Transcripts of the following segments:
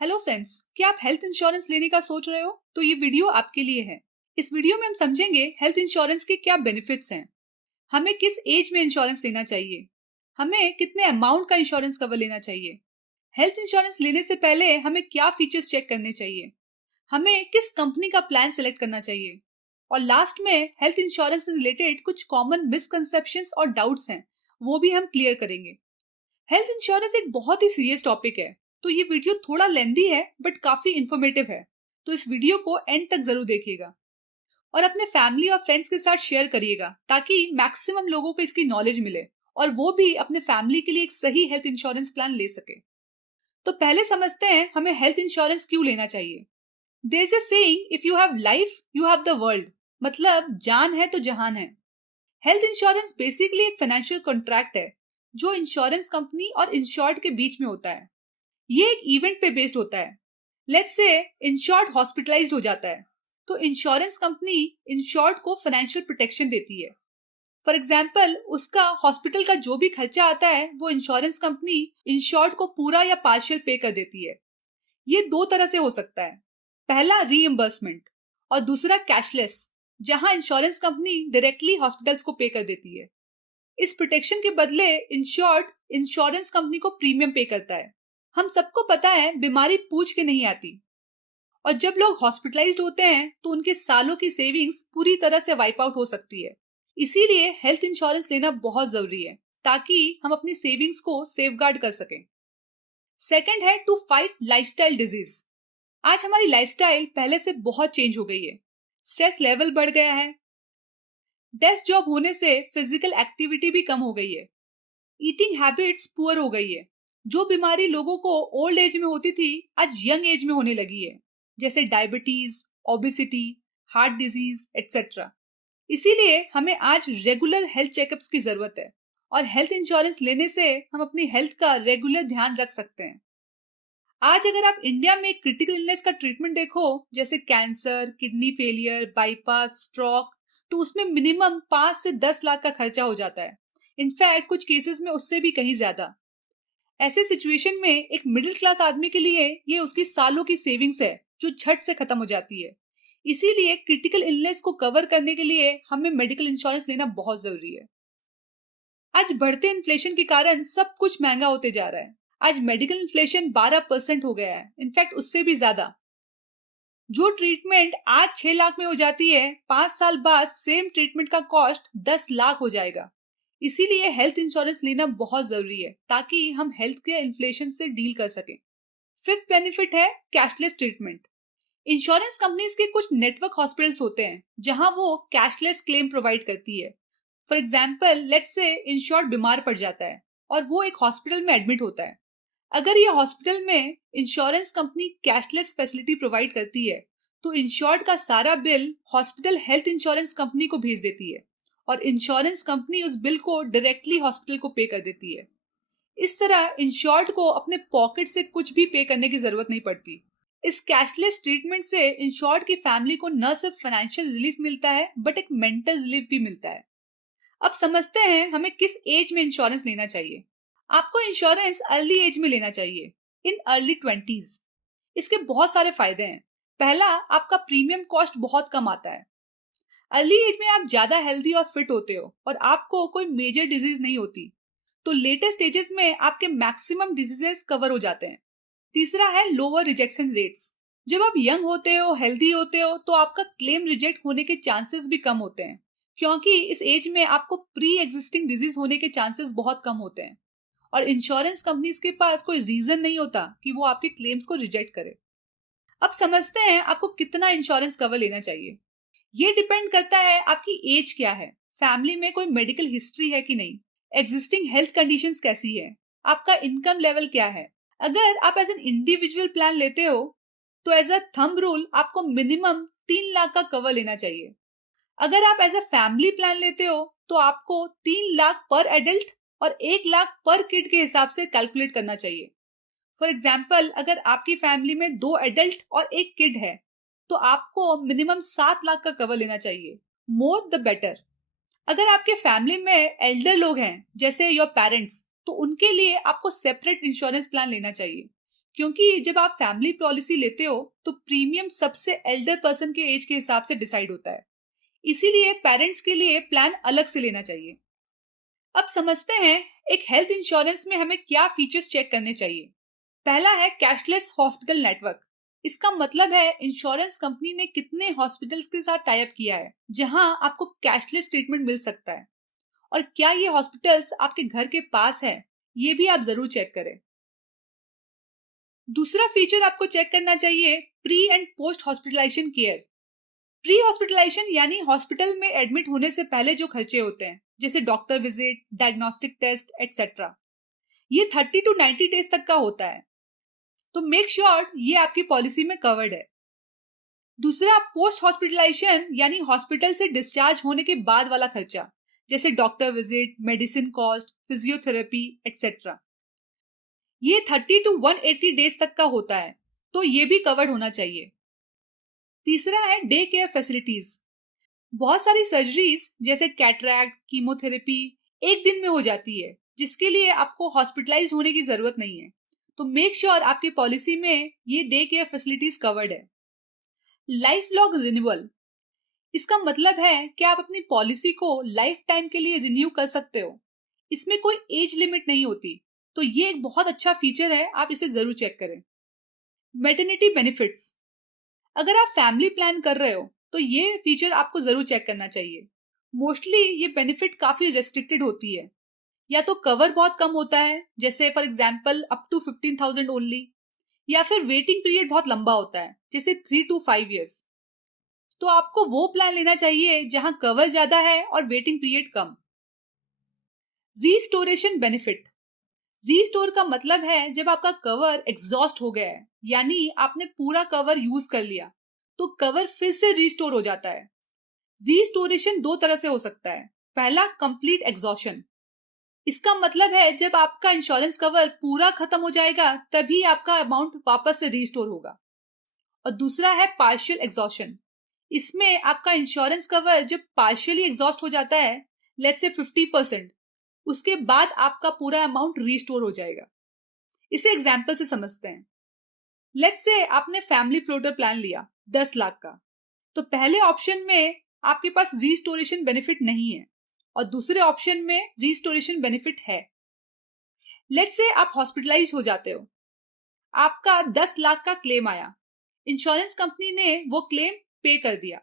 Hello friends, क्या आप health insurance लेने का सोच रहे हो? तो ये वीडियो आपके लिए है। इस वीडियो में हम समझेंगे हेल्थ इंश्योरेंस के क्या बेनिफिट्स हैं, हमें किस एज में इंश्योरेंस लेना चाहिए, हमें कितने अमाउंट का इंश्योरेंस कवर लेना चाहिए, हेल्थ इंश्योरेंस लेने से पहले हमें क्या फीचर्स चेक करने चाहिए, हमें किस कंपनी का प्लान सेलेक्ट करना चाहिए, और लास्ट में हेल्थ इंश्योरेंस से रिलेटेड कुछ कॉमन मिसकंसेप्शंस और डाउट्स हैं, वो भी हम क्लियर करेंगे। हेल्थ इंश्योरेंस एक बहुत ही सीरियस टॉपिक है, तो ये वीडियो थोड़ा लेंदी है बट काफी इंफॉर्मेटिव है। तो इस वीडियो को एंड तक जरूर देखिएगा और अपने फैमिली और फ्रेंड्स के साथ शेयर करिएगा ताकि मैक्सिमम लोगों को इसकी नॉलेज मिले और वो भी अपने फैमिली के लिए एक सही हेल्थ इंश्योरेंस प्लान ले सके। तो पहले समझते हैं हमें हेल्थ इंश्योरेंस क्यों लेना चाहिए। There is a saying, if you have life you have the world, मतलब जान है तो जहान है। हेल्थ इंश्योरेंस बेसिकली एक फाइनेंशियल कॉन्ट्रैक्ट है जो इंश्योरेंस कंपनी और इंश्योर्ड के बीच में होता है। ये एक इवेंट पे बेस्ड होता है। लेट्स से इंश्योर्ड हॉस्पिटलाइज्ड हो जाता है तो इंश्योरेंस कंपनी इंश्योर्ड को फाइनेंशियल प्रोटेक्शन देती है। फॉर एग्जाम्पल, उसका हॉस्पिटल का जो भी खर्चा आता है वो इंश्योरेंस कंपनी इंश्योर्ड को पूरा या पार्शियल पे कर देती है। ये दो तरह से हो सकता है, पहला रीइंबर्समेंट और दूसरा कैशलेस, जहां इंश्योरेंस कंपनी डायरेक्टली हॉस्पिटल्स को पे कर देती है। इस प्रोटेक्शन के बदले इंश्योर्ड इंश्योरेंस कंपनी को प्रीमियम पे करता है। हम सबको पता है बीमारी पूछ के नहीं आती, और जब लोग हॉस्पिटलाइज्ड होते हैं तो उनके सालों की सेविंग्स पूरी तरह से वाइप आउट हो सकती है। इसीलिए हेल्थ इंश्योरेंस लेना बहुत जरूरी है ताकि हम अपनी सेविंग्स को सेफगार्ड कर सकें। सेकंड है टू फाइट लाइफस्टाइल डिजीज। आज हमारी लाइफस्टाइल पहले से बहुत चेंज हो गई है। स्ट्रेस लेवल बढ़ गया है, डेस्क जॉब होने से फिजिकल एक्टिविटी भी कम हो गई है, ईटिंग हैबिट्स पुअर हो गई है। जो बीमारी लोगों को ओल्ड एज में होती थी आज यंग एज में होने लगी है, जैसे diabetes, obesity, heart disease etcetera. इसीलिए हमें आज रेगुलर हेल्थ चेकअप्स की जरूरत है और हेल्थ इंश्योरेंस लेने से हम अपनी हेल्थ का रेगुलर ध्यान रख सकते हैं। आज अगर आप इंडिया में क्रिटिकल इलनेस का ट्रीटमेंट देखो, जैसे cancer, kidney failure, bypass, stroke, तो उसमें मिनिमम 5 से 10 लाख का खर्चा हो जाता है। इनफैक्ट कुछ केसेस में उससे भी कहीं ज्यादा। ऐसे सिचुएशन में एक मिडिल क्लास आदमी के लिए ये उसकी सालों की सेविंग्स है जो झट से खत्म हो जाती है। इसीलिए क्रिटिकल इलनेस को कवर करने के लिए हमें मेडिकल इंश्योरेंस लेना बहुत जरूरी है। आज बढ़ते इन्फ्लेशन के कारण सब कुछ महंगा होते जा रहा है। आज मेडिकल इन्फ्लेशन 12% हो गया है, इनफैक्ट उससे भी ज्यादा। जो ट्रीटमेंट आज 6 लाख में हो जाती है, 5 साल बाद सेम ट्रीटमेंट का कॉस्ट 10 लाख हो जाएगा। इसीलिए हेल्थ इंश्योरेंस लेना बहुत जरूरी है ताकि हम हेल्थ केयर इन्फ्लेशन से डील कर सकें। फिफ्थ बेनिफिट है कैशलेस ट्रीटमेंट। इंश्योरेंस कंपनीज के कुछ नेटवर्क हॉस्पिटल्स होते हैं जहां वो कैशलेस क्लेम प्रोवाइड करती है। For example, let's say insured बीमार पड़ जाता है और वो एक हॉस्पिटल में एडमिट होता है। अगर ये हॉस्पिटल में insurance company cashless facility provide करती है तो इंश्योर्ड का सारा bill hospital health insurance company को भेज देती है और इंश्योरेंस कंपनी उस बिल को डायरेक्टली हॉस्पिटल को पे कर देती है। इस तरह इंश्योर्ड को अपने पॉकेट से कुछ भी पे करने की जरूरत नहीं पड़ती। इस कैशलेस ट्रीटमेंट से इंश्योर्ड की फैमिली को न सिर्फ फाइनेंशियल रिलीफ मिलता है बट एक मेंटल रिलीफ भी मिलता है। अब समझते हैं हमें किस एज में इंश्योरेंस लेना चाहिए। आपको इंश्योरेंस अर्ली एज में लेना चाहिए, इन अर्ली 20s। इसके बहुत सारे फायदे हैं। पहला, आपका प्रीमियम कॉस्ट बहुत कम आता है। अर्ली एज में आप ज्यादा हेल्दी और फिट होते हो और आपको कोई मेजर डिजीज नहीं होती, तो लेटेस्ट स्टेजेस में आपके मैक्सिमम डिजीजेस कवर हो जाते हैं। तीसरा है लोअर रिजेक्शन रेट्स। जब आप यंग होते हो, हेल्दी होते हो, तो आपका क्लेम रिजेक्ट होने के चांसेस भी कम होते हैं, क्योंकि इस एज में आपको प्री एग्जिस्टिंग डिजीज होने के चांसेस बहुत कम होते हैं और इंश्योरेंस कंपनीज के पास कोई रीजन नहीं होता कि वो आपके क्लेम्स को रिजेक्ट करे। अब समझते हैं आपको कितना इंश्योरेंस कवर लेना चाहिए। ये डिपेंड करता है आपकी एज क्या है, फैमिली में कोई मेडिकल हिस्ट्री है कि नहीं, एग्जिस्टिंग हेल्थ कंडीशंस कैसी है, आपका इनकम लेवल क्या है। अगर आप एज एन इंडिविजुअल प्लान लेते हो तो एज अ थंब रूल आपको मिनिमम 3 लाख का कवर लेना चाहिए। अगर आप एज अ फैमिली प्लान लेते हो तो आपको 3 लाख पर एडल्ट और 1 लाख पर किड के हिसाब से कैलकुलेट करना चाहिए। फॉर एग्जाम्पल, अगर आपकी फैमिली में 2 एडल्ट और 1 किड है तो आपको मिनिमम 7 लाख का कवर लेना चाहिए, मोर द बेटर। अगर आपके फैमिली में एल्डर लोग हैं जैसे योर पेरेंट्स, तो उनके लिए आपको सेपरेट इंश्योरेंस प्लान लेना चाहिए, क्योंकि जब आप फैमिली पॉलिसी लेते हो तो प्रीमियम सबसे एल्डर पर्सन के एज के हिसाब से डिसाइड होता है, इसीलिए पेरेंट्स के लिए प्लान अलग से लेना चाहिए। अब समझते हैं एक हेल्थ इंश्योरेंस में हमें क्या फीचर्स चेक करने चाहिए। पहला है कैशलेस हॉस्पिटल नेटवर्क। इसका मतलब है इंश्योरेंस कंपनी ने कितने हॉस्पिटल्स के साथ टाई अप किया है जहां आपको कैशलेस ट्रीटमेंट मिल सकता है, और क्या ये हॉस्पिटल्स आपके घर के पास है, ये भी आप जरूर चेक करें। दूसरा फीचर आपको चेक करना चाहिए pre and post hospitalisation care. Pre hospitalisation यानी हॉस्पिटल में एडमिट होने से पहले जो खर्चे होते हैं, जैसे doctor visit, diagnostic test etcetera, ये 30 to 90 डेज तक का होता है, तो मेक श्योर ये आपकी पॉलिसी में कवर्ड है। दूसरा पोस्ट हॉस्पिटलाइजेशन यानी हॉस्पिटल से डिस्चार्ज होने के बाद वाला खर्चा, जैसे doctor visit, medicine cost, physiotherapy etcetera, ये 30 to 180 डेज तक का होता है, तो ये भी कवर्ड होना चाहिए। तीसरा है डे केयर फैसिलिटीज। बहुत सारी सर्जरीज जैसे कैटरैक्ट, कीमोथेरेपी एक दिन में हो जाती है, जिसके लिए आपको हॉस्पिटलाइज होने की जरूरत नहीं है, तो मेक श्योर आपकी पॉलिसी में ये डे केयर फैसिलिटीज कवर्ड है। लाइफ लॉन्ग रिन्यूअल, इसका मतलब है कि आप अपनी पॉलिसी को लाइफ टाइम के लिए रिन्यू कर सकते हो। इसमें कोई एज लिमिट नहीं होती, तो ये एक बहुत अच्छा फीचर है, आप इसे जरूर चेक करें। मैटरनिटी बेनिफिट्स, अगर आप फैमिली प्लान कर रहे हो तो ये फीचर आपको जरूर चेक करना चाहिए। मोस्टली ये बेनिफिट काफी रेस्ट्रिक्टेड होती है, या तो कवर बहुत कम होता है, जैसे for example up to 15,000 only, या फिर वेटिंग पीरियड बहुत लंबा होता है, जैसे 3 to 5 years। तो आपको वो प्लान लेना चाहिए जहां कवर ज्यादा है और वेटिंग पीरियड कम। रीस्टोरेशन बेनिफिट, रीस्टोर का मतलब है जब आपका कवर एग्जॉस्ट हो गया है, यानी आपने पूरा कवर यूज कर लिया, तो कवर फिर से रीस्टोर हो जाता है। रीस्टोरेशन दो तरह से हो सकता है। पहला कंप्लीट एग्जॉशन, इसका मतलब है जब आपका इंश्योरेंस कवर पूरा खत्म हो जाएगा तभी आपका अमाउंट वापस से रीस्टोर होगा। और दूसरा है पार्शियल एग्जॉशन, इसमें आपका इंश्योरेंस कवर जब पार्शियली एग्जॉस्ट हो जाता है, लेट्स से 50%, उसके बाद आपका पूरा अमाउंट रीस्टोर हो जाएगा। इसे एग्जाम्पल से समझते हैं। लेट्स से आपने फैमिली फ्लोटर प्लान लिया 10 लाख का, तो पहले ऑप्शन में आपके पास रीस्टोरेशन बेनिफिट नहीं है और दूसरे ऑप्शन में रीस्टोरेशन बेनिफिट है। लेट्स से आप हॉस्पिटलाइज हो जाते हो, आपका 10 लाख का क्लेम आया, इंश्योरेंस कंपनी ने वो क्लेम पे कर दिया।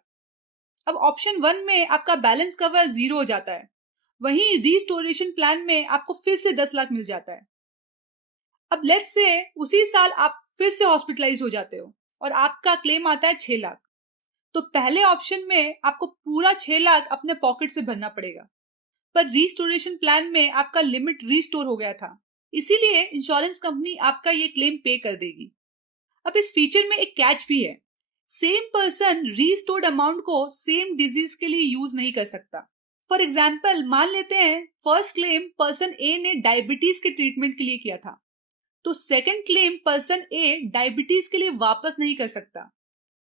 अब ऑप्शन 1 में आपका बैलेंस कवर 0 हो जाता है, वहीं रीस्टोरेशन प्लान में आपको फिर से 10 लाख मिल जाता है। अब लेट्स से उसी साल आप फिर से हॉस्पिटलाइज हो जाते हो और आपका क्लेम आता है 6 लाख, तो पहले ऑप्शन में आपको पूरा 6 लाख अपने पॉकेट से भरना पड़ेगा, पर रीस्टोरेशन प्लान में आपका लिमिट रीस्टोर हो गया था, इसीलिए इंश्योरेंस कंपनी आपका ये क्लेम पे कर देगी। अब इस फीचर में एक कैच भी है, सेम पर्सन रीस्टोर्ड अमाउंट को सेम डिजीज के लिए यूज नहीं कर सकता। फॉर एग्जाम्पल मान लेते हैं फर्स्ट क्लेम पर्सन ए ने डायबिटीज के ट्रीटमेंट के लिए किया था, तो सेकंड क्लेम पर्सन ए डायबिटीज के लिए वापस नहीं कर सकता।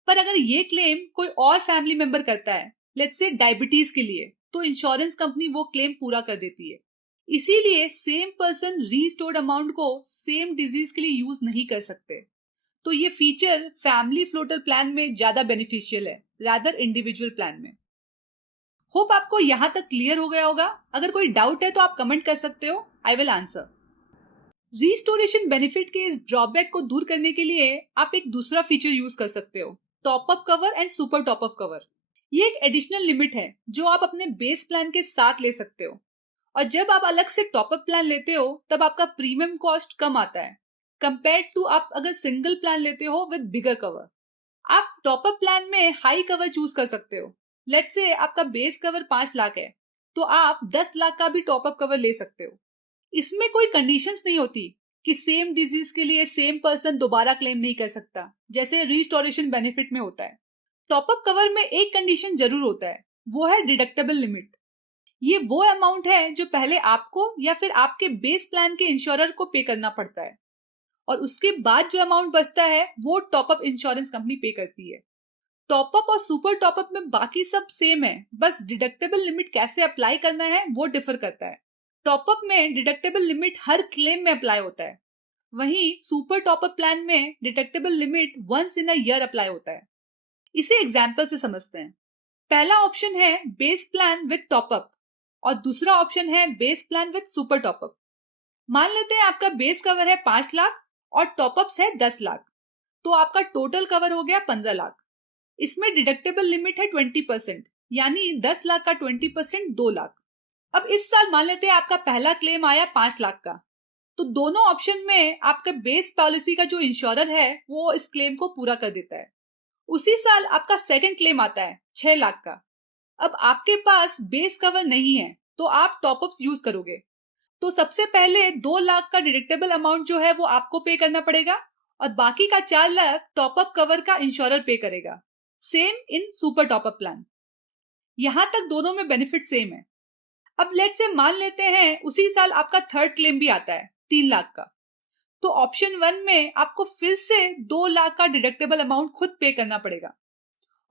पर अगर ये क्लेम कोई और फैमिली मेंबर करता है, लेट्स से डायबिटीज के लिए, तो इंश्योरेंस कंपनी वो क्लेम पूरा कर देती है। इसीलिए सेम पर्सन रीस्टोर्ड अमाउंट को सेम डिजीज के लिए यूज नहीं कर सकते, तो ये फीचर फैमिली फ्लोटर प्लान में ज्यादा बेनिफिशियल है रादर इंडिविजुअल प्लान में। होप आपको यहां तक क्लियर हो गया होगा। अगर कोई डाउट है तो आप कमेंट कर सकते हो, I will answer. Restoration benefit के इस ड्रॉबैक को दूर करने के लिए आप एक दूसरा फीचर यूज कर सकते हो, top up cover and super top up cover. ये एक एडिशनल लिमिट है जो आप अपने बेस प्लान के साथ ले सकते हो, और जब आप अलग से टॉप अप प्लान लेते हो तब आपका प्रीमियम कॉस्ट कम आता है कंपेयर टू आप अगर सिंगल प्लान लेते हो विद बिगर कवर। आप टॉप अप प्लान में हाई कवर चूज कर सकते हो। लेट्स से आपका बेस कवर 5 लाख है, तो आप 10 लाख का भी टॉप अप कवर ले सकते हो। इसमें कोई कंडीशंस नहीं होती कि सेम डिजीज के लिए सेम पर्सन दोबारा क्लेम नहीं कर सकता, जैसे रीस्टोरेशन बेनिफिट में होता है। टॉप अप कवर में एक कंडीशन जरूर होता है, वो है डिडक्टेबल लिमिट। ये वो अमाउंट है जो पहले आपको या फिर आपके बेस प्लान के इंश्योरर को पे करना पड़ता है, और उसके बाद जो अमाउंट बचता है वो टॉप अप इंश्योरेंस कंपनी पे करती है। टॉप अप और सुपर टॉप अप में बाकी सब सेम है, बस डिडक्टेबल लिमिट कैसे अप्लाई करना है वो डिफर करता है। टॉप अप में डिडक्टेबल लिमिट हर क्लेम में अप्लाई होता है, वहीं सुपर टॉपअप प्लान में deductible limit once in a year apply होता है। इसे एग्जाम्पल से समझते हैं। पहला ऑप्शन है बेस प्लान विद टॉपअप और दूसरा ऑप्शन है base plan with super top up. मान लेते हैं आपका बेस कवर है 5 लाख और टॉपअप्स है 10 लाख, तो आपका टोटल कवर हो गया 15 लाख। इसमें डिडक्टेबल लिमिट है 20%, यानी 10 लाख का 20% 2 लाख। अब इस साल मान लेते हैं आपका पहला क्लेम आया 5 लाख का, तो दोनों ऑप्शन में आपका बेस पॉलिसी का जो इंश्योरर है वो इस क्लेम को पूरा कर देता है। उसी साल आपका सेकंड क्लेम आता है 6 लाख का। अब आपके पास बेस कवर नहीं है तो आप टॉपअप्स यूज करोगे, तो सबसे पहले 2 लाख का डिडक्टेबल अमाउंट जो है वो आपको पे करना पड़ेगा और बाकी का 4 लाख टॉपअप कवर का इंश्योरर पे करेगा। Same in super top up plan. यहां तक दोनों में बेनिफिट सेम है। अब लेट्स से मान लेते हैं उसी साल आपका थर्ड क्लेम भी आता है 3 लाख का, तो ऑप्शन 1 में आपको फिर से 2 लाख का डिडक्टेबल अमाउंट खुद पे करना पड़ेगा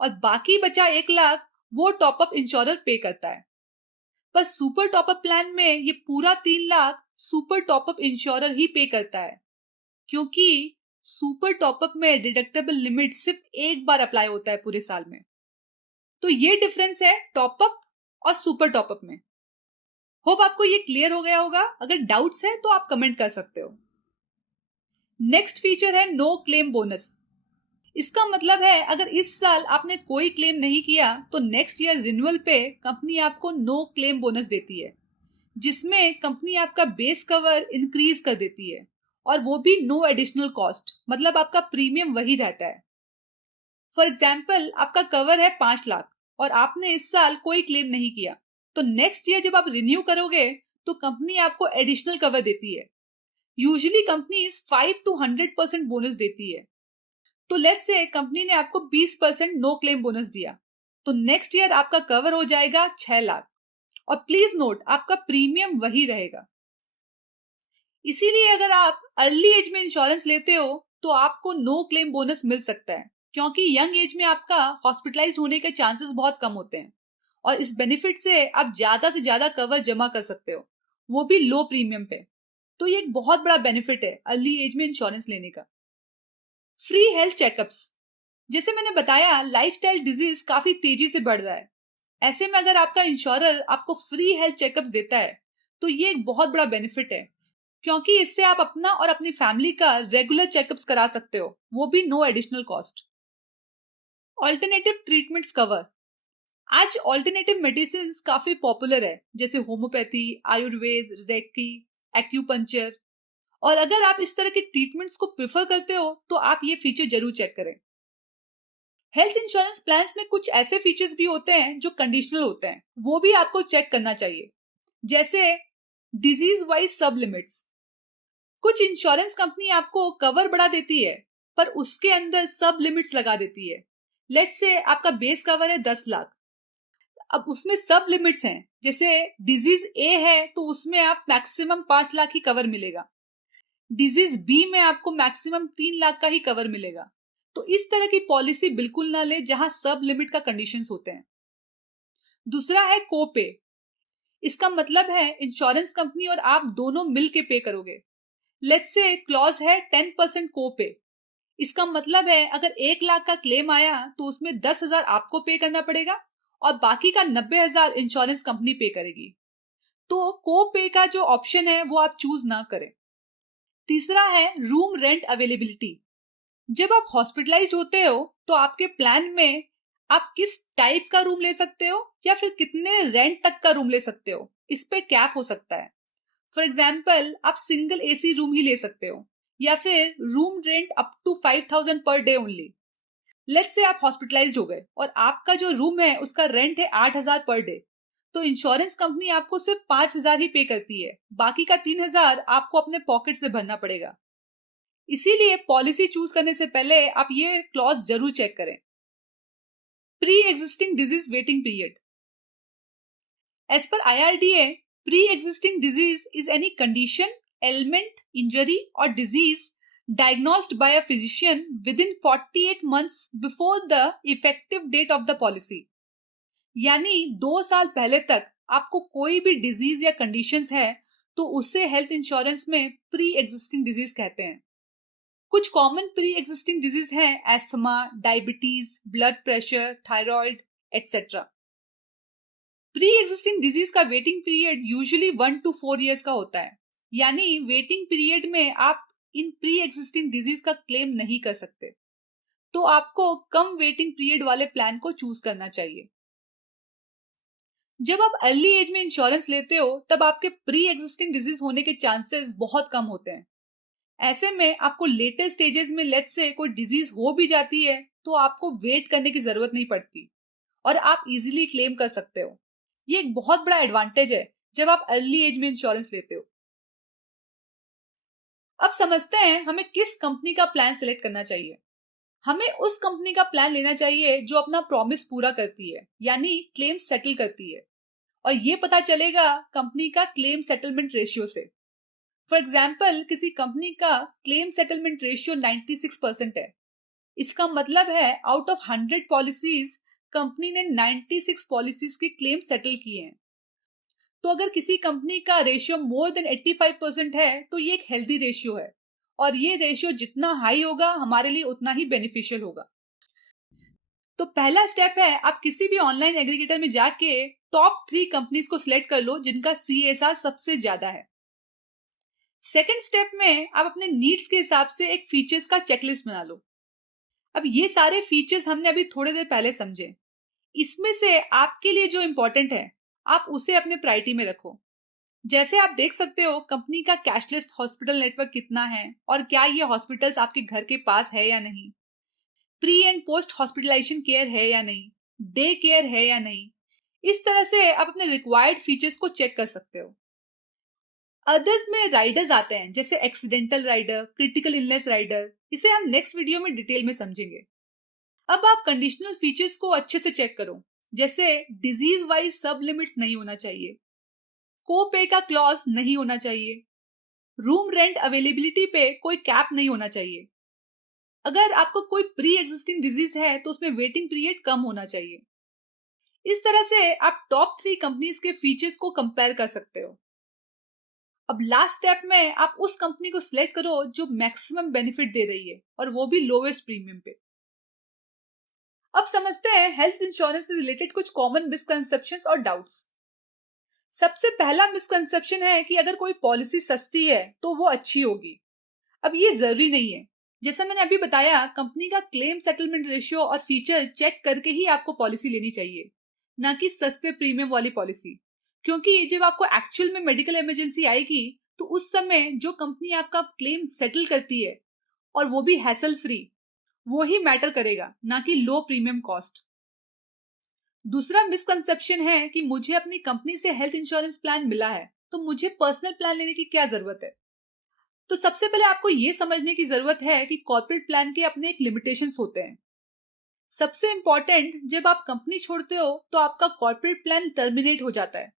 और बाकी बचा 1 लाख वो टॉपअप इंश्योरर पे करता है। पर सुपर टॉपअप प्लान में ये पूरा 3 लाख सुपर टॉपअप इंश्योरर ही पे करता है, क्योंकि सुपर टॉपअप में डिडक्टेबल लिमिट सिर्फ एक बार अप्लाई होता है पूरे साल में। तो ये डिफरेंस है टॉपअप और सुपर टॉपअप में। होप आपको ये क्लियर हो गया होगा। अगर डाउट्स है तो आप कमेंट कर सकते हो। नेक्स्ट फीचर है नो क्लेम बोनस। इसका मतलब है अगर इस साल आपने कोई क्लेम नहीं किया तो नेक्स्ट ईयर रिन्यूअल पे कंपनी आपको नो क्लेम बोनस देती है, जिसमें कंपनी आपका बेस कवर इंक्रीज कर देती है और वो भी नो एडिशनल कॉस्ट, मतलब आपका प्रीमियम वही रहता है। फॉर एग्जाम्पल आपका कवर है 5 लाख और आपने इस साल कोई क्लेम नहीं किया, तो नेक्स्ट ईयर जब आप रिन्यू करोगे तो कंपनी आपको एडिशनल कवर देती है। यूजुअली कंपनी 5 to 100% बोनस देती है। तो लेट्स से कंपनी ने आपको 20% नो क्लेम बोनस दिया, तो नेक्स्ट ईयर आपका कवर हो जाएगा 6 लाख और प्लीज नोट आपका प्रीमियम वही रहेगा। इसीलिए अगर आप अर्ली एज में इंश्योरेंस लेते हो तो आपको नो क्लेम बोनस मिल सकता है, क्योंकि यंग एज में आपका हॉस्पिटलाइज होने के चांसेस बहुत कम होते हैं और इस बेनिफिट से आप ज्यादा से ज्यादा कवर जमा कर सकते हो, वो भी लो प्रीमियम पे। तो ये एक बहुत बड़ा बेनिफिट है अर्ली एज में इंश्योरेंस लेने का। Free health checkups. जैसे मैंने बताया लाइफस्टाइल डिजीज काफी तेजी से बढ़ रहा है। ऐसे में अगर आपका इंश्योरर आपको फ्री हेल्थ चेकअप्स देता है तो ये एक बहुत बड़ा बेनिफिट है, क्योंकि इससे आप अपना और अपनी फैमिली का रेगुलर चेकअप्स करा सकते हो, वो भी no additional cost. Alternative treatments cover. आज ऑल्टरनेटिव मेडिसिन काफी पॉपुलर है, जैसे होम्योपैथी, आयुर्वेद, रेकी, एक्यूपंक्चर। और अगर आप इस तरह के ट्रीटमेंट्स को प्रेफर करते हो तो आप ये फीचर जरूर चेक करें। हेल्थ इंश्योरेंस प्लान्स में कुछ ऐसे फीचर्स भी होते हैं जो कंडीशनल होते हैं, वो भी आपको चेक करना चाहिए, जैसे डिजीज वाइज सब लिमिट्स। कुछ इंश्योरेंस कंपनी आपको कवर बढ़ा देती है पर उसके अंदर सब लिमिट्स लगा देती है। लेट्स से आपका बेस कवर है 10 लाख, अब उसमें सब लिमिट्स हैं, जैसे डिजीज ए है तो उसमें आप मैक्सिमम 5 लाख ही कवर मिलेगा, डिजीज बी में आपको मैक्सिमम 3 लाख का ही कवर मिलेगा। तो इस तरह की पॉलिसी बिल्कुल ना ले जहां सब लिमिट का कंडीशंस होते हैं। दूसरा है कोपे। इसका मतलब है इंश्योरेंस कंपनी और आप दोनों मिल के पे करोगे। लेट्स से क्लॉज है 10% कोपे। इसका मतलब है अगर 1 लाख का क्लेम आया तो उसमें 10,000 आपको पे करना पड़ेगा और बाकी का 90,000 इंश्योरेंस कंपनी पे करेगी। तो कोपे का जो ऑप्शन है वो आप चूज ना करें। तीसरा है रूम रेंट अवेलेबिलिटी। जब आप हॉस्पिटलाइज्ड होते हो तो आपके प्लान में आप किस टाइप का रूम ले सकते हो या फिर कितने रेंट तक का रूम ले सकते हो, इस पे कैप हो सकता है। फॉर एग्जाम्पल आप सिंगल एसी रूम ही ले सकते हो या फिर room rent up to 5,000 per day only. Let's say आप हॉस्पिटलाइज्ड हो गए और आपका जो रूम है उसका रेंट है 8,000 पर डे, तो इंश्योरेंस कंपनी आपको सिर्फ 5,000 ही पे करती है, बाकी का 3,000 आपको अपने पॉकेट से भरना पड़ेगा। इसीलिए पॉलिसी चूज करने से पहले आप ये क्लॉज जरूर चेक करें। Pre existing disease waiting period. As per IRDA, pre existing disease is any condition, ailment, injury और disease diagnosed by a physician within 48 months before the effective date of the policy। यानी 2 साल पहले तक आपको कोई भी disease या conditions है तो उसे हेल्थ इंश्योरेंस में प्री एग्जिस्टिंग डिजीज कहते हैं। कुछ कॉमन प्री एग्जिस्टिंग डिजीज हैं asthma, diabetes, blood pressure, thyroid etcetera. Pre existing disease का waiting period usually 1 to 4 years का होता है, यानी वेटिंग पीरियड में आप इन प्री एग्जिस्टिंग डिजीज का क्लेम नहीं कर सकते, तो आपको कम वेटिंग पीरियड वाले प्लान को चूज करना चाहिए। जब आप अर्ली एज में इंश्योरेंस लेते हो तब आपके प्री एग्जिस्टिंग डिजीज होने के चांसेस बहुत कम होते हैं। ऐसे में आपको लेटर स्टेजेस में लेट्स से कोई डिजीज हो भी जाती है तो आपको वेट करने की जरूरत नहीं पड़ती और आप इजीली क्लेम कर सकते हो। ये एक बहुत बड़ा एडवांटेज है जब आप अर्ली एज में इंश्योरेंस लेते हो। अब समझते हैं हमें किस कंपनी का प्लान सिलेक्ट करना चाहिए। हमें उस कंपनी का प्लान लेना चाहिए जो अपना प्रॉमिस पूरा करती है, यानी क्लेम सेटल करती है, और ये पता चलेगा कंपनी का क्लेम सेटलमेंट रेशियो से। फॉर एग्जाम्पल, किसी कंपनी का क्लेम सेटलमेंट रेशियो 96% है। इसका मतलब है आउट ऑफ 100 पॉलिसीज कंपनी ने 96 पॉलिसीज के क्लेम सेटल किए हैं। तो अगर किसी कंपनी का रेशियो मोर देन 85% है तो ये एक हेल्दी रेशियो है, और ये रेशियो जितना हाई होगा हमारे लिए उतना ही बेनिफिशियल होगा। तो पहला स्टेप है आप किसी भी ऑनलाइन एग्रीगेटर में जाके टॉप 3 कंपनीज को सिलेक्ट कर लो जिनका CSR सबसे ज्यादा है। सेकंड स्टेप में आप अपने नीड्स के हिसाब से एक फीचर्स का चेकलिस्ट बना लो। अब ये सारे फीचर्स हमने अभी थोड़ी देर पहले समझे। इसमें से आपके लिए जो इंपॉर्टेंट है आप उसे अपने प्रायोरिटी में रखो। जैसे आप देख सकते हो कंपनी का कैशलेस हॉस्पिटल नेटवर्क कितना है और क्या ये हॉस्पिटल्स आपके घर के पास है या नहीं, pre and post hospitalisation care है या नहीं, डे केयर है या नहीं। इस तरह से आप अपने रिक्वायर्ड फीचर्स को चेक कर सकते हो। अदर्स में राइडर्स आते हैं जैसे accidental rider, critical illness rider. इसे हम नेक्स्ट वीडियो में डिटेल में समझेंगे। अब आप कंडीशनल फीचर्स को अच्छे से चेक करो, जैसे डिजीज वाइज सब लिमिट्स नहीं होना चाहिए, को पे का क्लॉज नहीं होना चाहिए, रूम रेंट अवेलेबिलिटी पे कोई कैप नहीं होना चाहिए। अगर आपको कोई प्री एग्जिस्टिंग डिजीज है तो उसमें वेटिंग पीरियड कम होना चाहिए। इस तरह से आप टॉप 3 कंपनीज के फीचर्स को कंपेयर कर सकते हो। अब लास्ट स्टेप में आप उस कंपनी को सिलेक्ट करो जो मैक्सिमम बेनिफिट दे रही है, और वो भी लोवेस्ट प्रीमियम पे। अब समझते हैं हेल्थ इंश्योरेंस से रिलेटेड कुछ कॉमन मिसकंसेप्शंस और डाउट्स। सबसे पहला मिसकंसेप्शन है कि अगर कोई पॉलिसी सस्ती है तो वो अच्छी होगी। अब ये जरूरी नहीं है। जैसा मैंने अभी बताया, कंपनी का क्लेम सेटलमेंट रेशियो और फीचर चेक करके ही आपको पॉलिसी लेनी चाहिए, ना कि सस्ते प्रीमियम वाली पॉलिसी। क्योंकि जब आपको एक्चुअल में मेडिकल इमरजेंसी आएगी तो उस समय जो कंपनी आपका क्लेम सेटल करती है, और वो भी हैसल फ्री, वो ही मैटर करेगा, ना कि लो प्रीमियम कॉस्ट। दूसरा मिसकंसेप्शन है कि मुझे अपनी कंपनी से हेल्थ इंश्योरेंस प्लान मिला है तो मुझे पर्सनल प्लान लेने की क्या जरूरत है। तो सबसे पहले आपको ये समझने की जरूरत है कि कॉर्पोरेट प्लान के अपने एक लिमिटेशंस होते हैं। सबसे इंपॉर्टेंट, जब आप कंपनी छोड़ते हो तो आपका कॉर्पोरेट प्लान टर्मिनेट हो जाता है।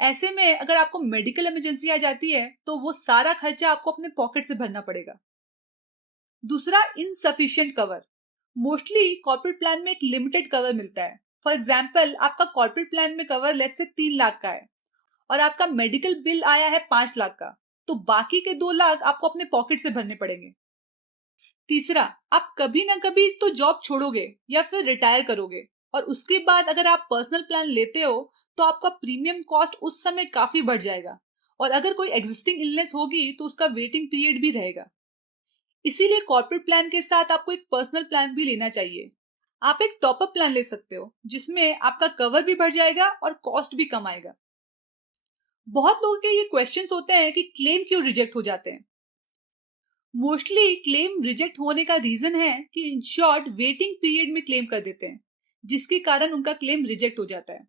ऐसे में अगर आपको मेडिकल इमरजेंसी आ जाती है तो वो सारा खर्चा आपको अपने पॉकेट से भरना पड़ेगा। दूसरा, insufficient cover. Mostly corporate plan में एक लिमिटेड कवर मिलता है। फॉर एग्जाम्पल, आपका कॉर्पोरेट प्लान में कवर लेट्स से 3 लाख का है और आपका मेडिकल बिल आया है 5 लाख का, तो बाकी के 2 लाख आपको अपने पॉकेट से भरने पड़ेंगे। तीसरा, आप कभी ना कभी तो जॉब छोड़ोगे या फिर रिटायर करोगे, और उसके बाद अगर आप पर्सनल प्लान लेते हो तो आपका प्रीमियम कॉस्ट उस समय काफी बढ़ जाएगा, और अगर कोई एग्जिस्टिंग इलनेस होगी तो उसका वेटिंग पीरियड भी रहेगा। इसीलिए कॉर्पोरेट प्लान के साथ आपको एक पर्सनल प्लान भी लेना चाहिए। आप एक टॉपअप प्लान ले सकते हो जिसमें आपका कवर भी बढ़ जाएगा और कॉस्ट भी कम आएगा। बहुत लोगों के ये क्वेश्चंस होते हैं कि क्लेम क्यों रिजेक्ट हो जाते हैं। मोस्टली क्लेम रिजेक्ट होने का रीजन है कि इंश्योर्ड वेटिंग पीरियड में क्लेम कर देते हैं, जिसके कारण उनका क्लेम रिजेक्ट हो जाता है।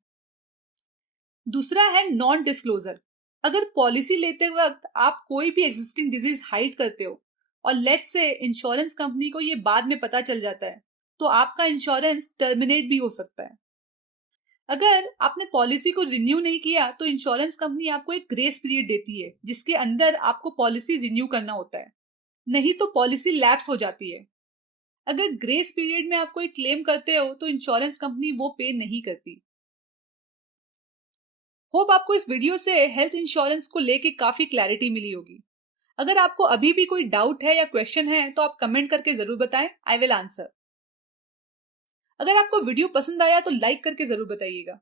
दूसरा है नॉन डिस्क्लोजर। अगर पॉलिसी लेते वक्त आप कोई भी एग्जिस्टिंग डिजीज हाइड करते हो और लेट्स से इंश्योरेंस कंपनी को ये बाद में पता चल जाता है तो आपका इंश्योरेंस टर्मिनेट भी हो सकता है। अगर आपने पॉलिसी को रिन्यू नहीं किया तो इंश्योरेंस कंपनी आपको एक ग्रेस पीरियड देती है जिसके अंदर आपको पॉलिसी रिन्यू करना होता है, नहीं तो पॉलिसी लैप्स हो जाती है। अगर ग्रेस पीरियड में आप कोई क्लेम करते हो तो इंश्योरेंस कंपनी वो पे नहीं करती। होप आपको इस वीडियो से हेल्थ इंश्योरेंस को लेके काफी क्लैरिटी मिली होगी। अगर आपको अभी भी कोई डाउट है या क्वेश्चन है तो आप कमेंट करके जरूर बताएं, आई विल आंसर। अगर आपको वीडियो पसंद आया तो लाइक करके जरूर बताइएगा।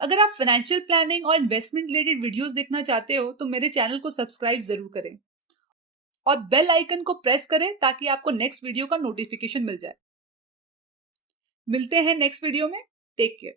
अगर आप फाइनेंशियल प्लानिंग और इन्वेस्टमेंट रिलेटेड वीडियोस देखना चाहते हो तो मेरे चैनल को सब्सक्राइब जरूर करें और बेल आइकन को प्रेस करें ताकि आपको नेक्स्ट वीडियो का नोटिफिकेशन मिल जाए। मिलते हैं नेक्स्ट वीडियो में। Take care.